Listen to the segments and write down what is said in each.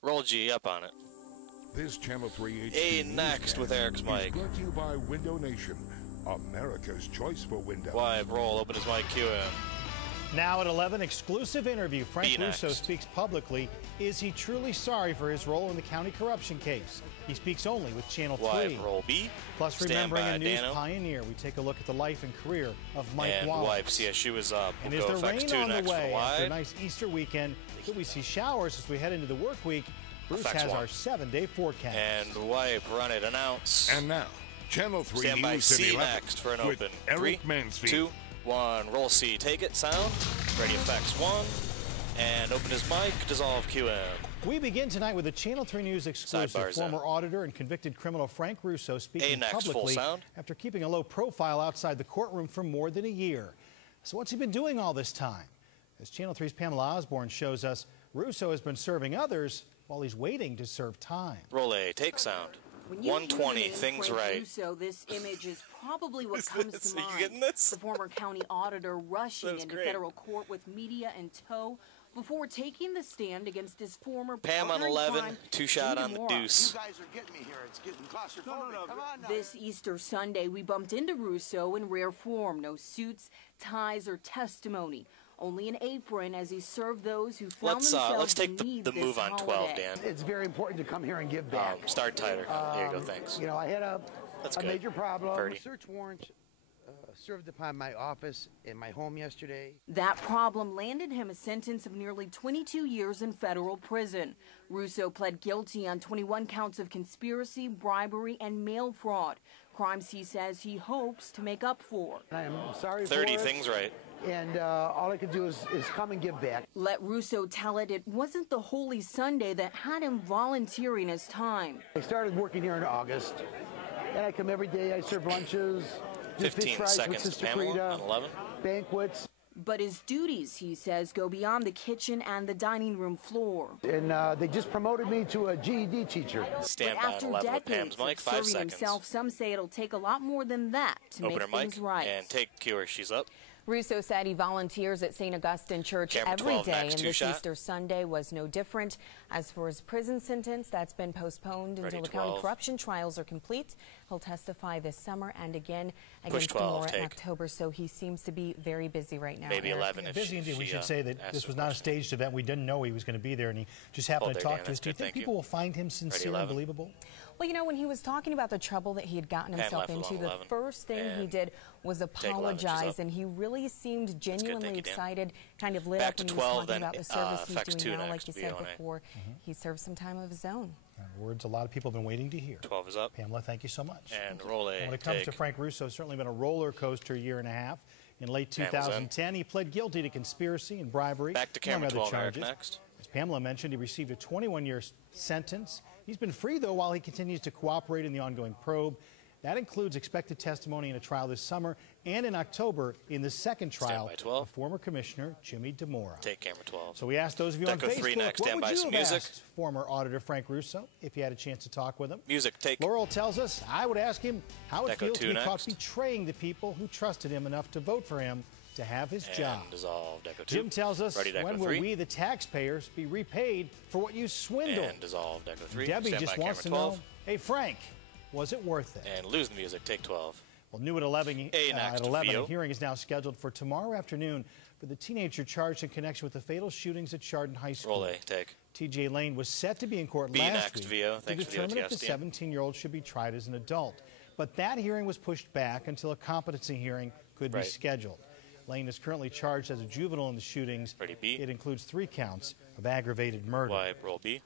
Roll G up on it. This Channel 3 A next with Eric's mic. Brought to you by Window Nation, America's choice for windows. Y, roll, open his mic, cue him. Now at 11, exclusive interview. Frank Russo speaks publicly. Is he truly sorry for his role in the county corruption case? He speaks only with Channel 3. Y, roll B. Plus, remembering a news pioneer, we take a look at the life and career of Mike Wallace. And CSU is up. And is there rain on the way after a nice Easter weekend? Could we see showers as we head into the work week? Bruce has our 7-day forecast. And wipe, run it, announce. And now, Channel 3 Stand by News C next for an open. Eric 3, Mansfield. 2, 1, roll C, take it, sound, ready effects 1, and open his mic, dissolve QM. We begin tonight with a Channel 3 News exclusive. Former auditor and convicted criminal Frank Russo speaking publicly after keeping a low profile outside the courtroom for more than a year. So what's he been doing all this time? As Channel 3's Pamela Osborne shows us, Russo has been serving others while he's waiting to serve time. Roll A, take sound. 120, things right. Russo, this image is probably what comes to mind. Are you getting this? The former county auditor rushing into federal court with media in tow before taking the stand against his former Pam on 11, 2 shot on the deuce. You guys are getting me here. It's getting claustrophobic. No. Come on now. This Easter Sunday, we bumped into Russo in rare form. No suits, ties, or testimony. Only an apron as he served those who found themselves let's take in need the move on 12, holiday. Dan. It's very important to come here and give back. Start tighter. There you go, thanks. You know, I had a major problem. Birdie. Search warrant served upon my office in my home yesterday. That problem landed him a sentence of nearly 22 years in federal prison. Russo pled guilty on 21 counts of conspiracy, bribery, and mail fraud. Crimes he says he hopes to make up for. I am sorry 30 for things right. And all I could do is come and give back. Let Russo tell it wasn't the Holy Sunday that had him volunteering his time. I started working here in August, and I come every day. I serve lunches, 15 seconds to Pamela on 11. Banquets. But his duties, he says, go beyond the kitchen and the dining room floor. And they just promoted me to a GED teacher. Stand by on 11 with Pam's mic, 5 seconds. Himself, some say it'll take a lot more than that to Open make her things mic right. And take cue her. She's up. Russo said he volunteers at St. Augustine Church every day, and this Easter Sunday was no different. As for his prison sentence, that's been postponed until the county corruption trials are complete. He'll testify this summer and again against Gamora in October, so he seems to be very busy right now. Maybe 11 if busy indeed. We should say that this was not a staged event. We didn't know he was going to be there, and he just happened to talk to us. Do you think people will find him sincere and believable? Well, you know, when he was talking about the trouble that he had gotten himself into, the first thing he did was apologize, and he really seemed genuinely excited, kind of lit up when he was talking about the service he's doing now. Like you said before, he served some time of his own. Words a lot of people have been waiting to hear. 12 is up. Pamela, thank you so much. And roll A. When it comes to Frank Russo, it's certainly been a roller coaster year and a half. In late 2010, he pled guilty to conspiracy and bribery, back to camera 12 charges. Next. As Pamela mentioned, he received a 21-year sentence. He's been free, though, while he continues to cooperate in the ongoing probe. That includes expected testimony in a trial this summer and in October in the second trial of former Commissioner Jimmy DeMora. Take camera 12. So we asked those of you on Facebook, what would you have asked former auditor Frank Russo if you had a chance to talk with him? Music, take. Laurel tells us, I would ask him how it feels to be caught betraying the people who trusted him enough to vote for him to have his job. Dissolved. Echo 2. Jim tells us, when will we, the taxpayers, be repaid for what you swindled? And dissolved. Echo 3. Debbie just wants to know, hey, Frank, was it worth it? And lose the music. Take 12. Well, new at 11, a hearing is now scheduled for tomorrow afternoon for the teenager charged in connection with the fatal shootings at Chardon High School. Roll A, take. TJ Lane was set to be in court last week to determine if the 17-year-old should be tried as an adult. But that hearing was pushed back until a competency hearing could be scheduled. Lane is currently charged as a juvenile in the shootings. It includes 3 counts of aggravated murder. Roll B.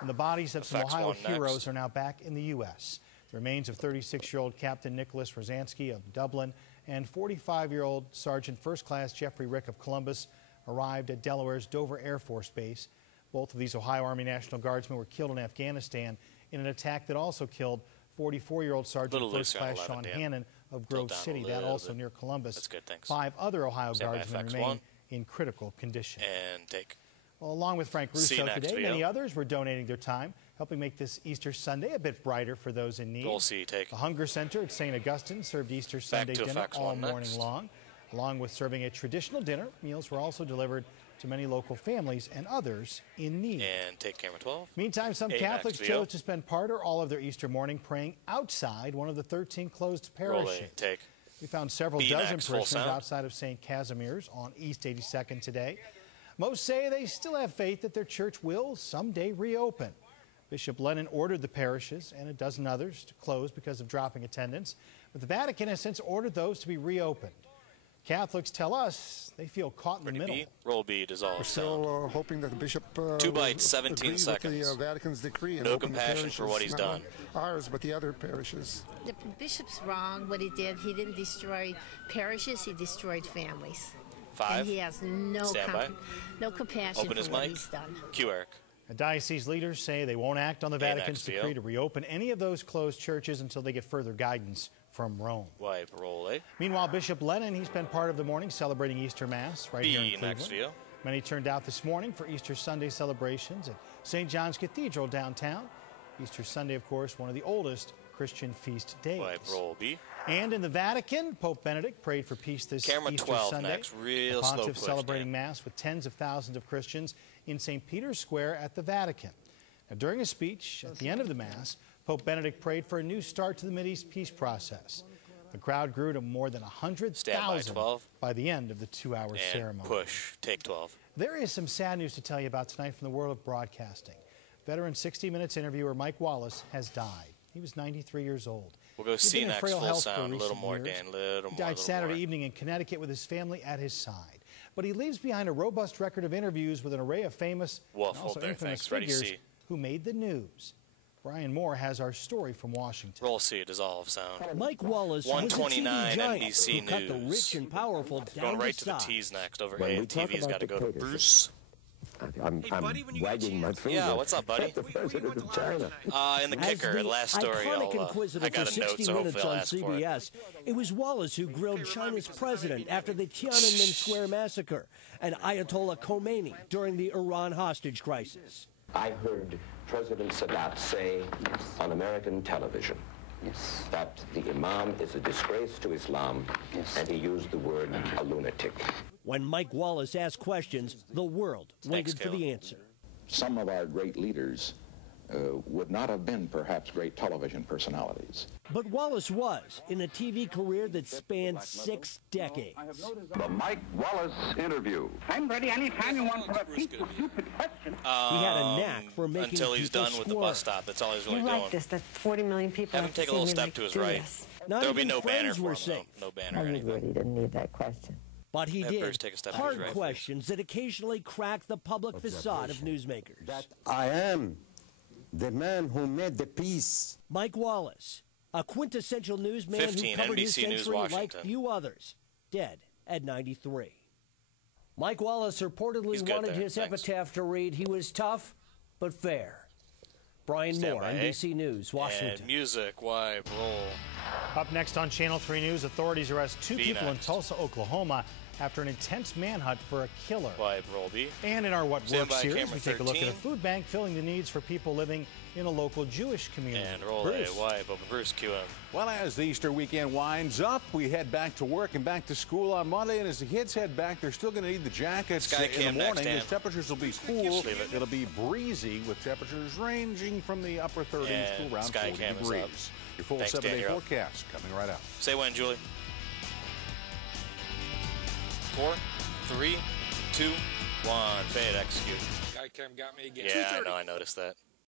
And the bodies of some Ohio heroes are now back in the U.S. The remains of 36-year-old Captain Nicholas Rosansky of Dublin and 45-year-old Sergeant First Class Jeffrey Rick of Columbus arrived at Delaware's Dover Air Force Base. Both of these Ohio Army National Guardsmen were killed in Afghanistan in an attack that also killed 44-year-old Sergeant First Class Sean Hannon of Grove City, that also near Columbus. That's good, thanks. 5 other Ohio Guardsmen remain in critical condition. And take. Well, along with Frank Russo today, many others were donating their time, helping make this Easter Sunday a bit brighter for those in need. Roll C, take. The Hunger Center at St. Augustine served Easter Sunday dinner all morning long. Along with serving a traditional dinner, meals were also delivered to many local families and others in need. And take camera 12. Meantime, some Catholics chose to spend part or all of their Easter morning praying outside one of the 13 closed parishes. Take. We found several dozen parishioners outside of St. Casimir's on East 82nd today. Most say they still have faith that their church will someday reopen. Bishop Lennon ordered the parishes and a dozen others to close because of dropping attendance, but the Vatican has since ordered those to be reopened. Catholics tell us they feel caught in the middle. Roll B, dissolve. We're still hoping that the bishop 2 bites, 17 seconds. With the Vatican's decree and no compassion for what he's done. Ours, but the other parishes. The bishop's wrong. What he did, he didn't destroy parishes. He destroyed families. 5. And he has no compassion Open his for what mic. he's done. Q, Eric. Diocese leaders say they won't act on the Vatican's decree to reopen any of those closed churches until they get further guidance from Rome. Wipe, roll A. Meanwhile, Bishop Lennon, he spent part of the morning celebrating Easter Mass right here in Cleveland. Many turned out this morning for Easter Sunday celebrations at St. John's Cathedral downtown. Easter Sunday, of course, one of the oldest Christian feast days. Wipe, roll B. And in the Vatican, Pope Benedict prayed for peace this Easter Sunday. Next. Real the slow Pontiff push, celebrating Mass with tens of thousands of Christians in St. Peter's Square at the Vatican. Now, during a speech at the end of the Mass, Pope Benedict prayed for a new start to the Mideast peace process. The crowd grew to more than 100,000 by the end of the 2-hour ceremony. Push, take 12. There is some sad news to tell you about tonight from the world of broadcasting. Veteran 60 Minutes interviewer Mike Wallace has died. He was 93 years old. We'll go see next, full sound, a little more, Dan, little more. He died Saturday evening in Connecticut with his family at his side. But he leaves behind a robust record of interviews with an array of famous and also infamous figures who made the news. Brian Moore has our story from Washington. Roll C, dissolve sound. Mike Wallace 129 NBC who cut the rich and powerful down going right to the T's next. Over here, TV's got to go to Bruce. I'm wagging my finger. Yeah, what's up, buddy? The president of China. In the kicker, last story, I got a note, so hopefully I'll ask for it. It was Wallace who grilled China's president after the Tiananmen Square massacre and Ayatollah Khomeini during the Iran hostage crisis. I heard President Sadat say on American television that the imam is a disgrace to Islam, and he used the word a lunatic. When Mike Wallace asked questions, the world waited for the answer. Some of our great leaders would not have been perhaps great television personalities. But Wallace was in a TV career that spanned 6 decades. The Mike Wallace interview. I'm ready anytime you want for a stupid question. He had a knack for making until he's done with the bus stop. That's all he's really doing. Like this, that 40 million people have him take a little step to his right. There'll be no banner for him, though. No banner or anything. Really didn't need that question. But he did take a step hard to his right, questions that occasionally crack the public facade of newsmakers. That I am the man who made the peace. Mike Wallace, a quintessential newsman who covered his century like few others, dead at 93. Mike Wallace reportedly wanted his epitaph to read, "He was tough, but fair." Brian Moore, NBC News, Washington. And music, wipe, roll. Up next on Channel 3 News, authorities arrest 2 people in Tulsa, Oklahoma after an intense manhunt for a killer. Wipe, roll B. And in our What Works series, we take a look at a food bank filling the needs for people living in a local Jewish community. And roll A, wipe, open Bruce, QM. Well, as the Easter weekend winds up, we head back to work and back to school on Monday. And as the kids head back, they're still going to need the jackets in the morning. The temperatures will be cool. It'll be breezy with temperatures ranging from the upper 30s to around 40 degrees. Your full 7-day forecast coming right up. Say when, Julie. 4, 3, 2, 1. Fade, execute. Skycam got me again. Yeah, I know. I noticed that.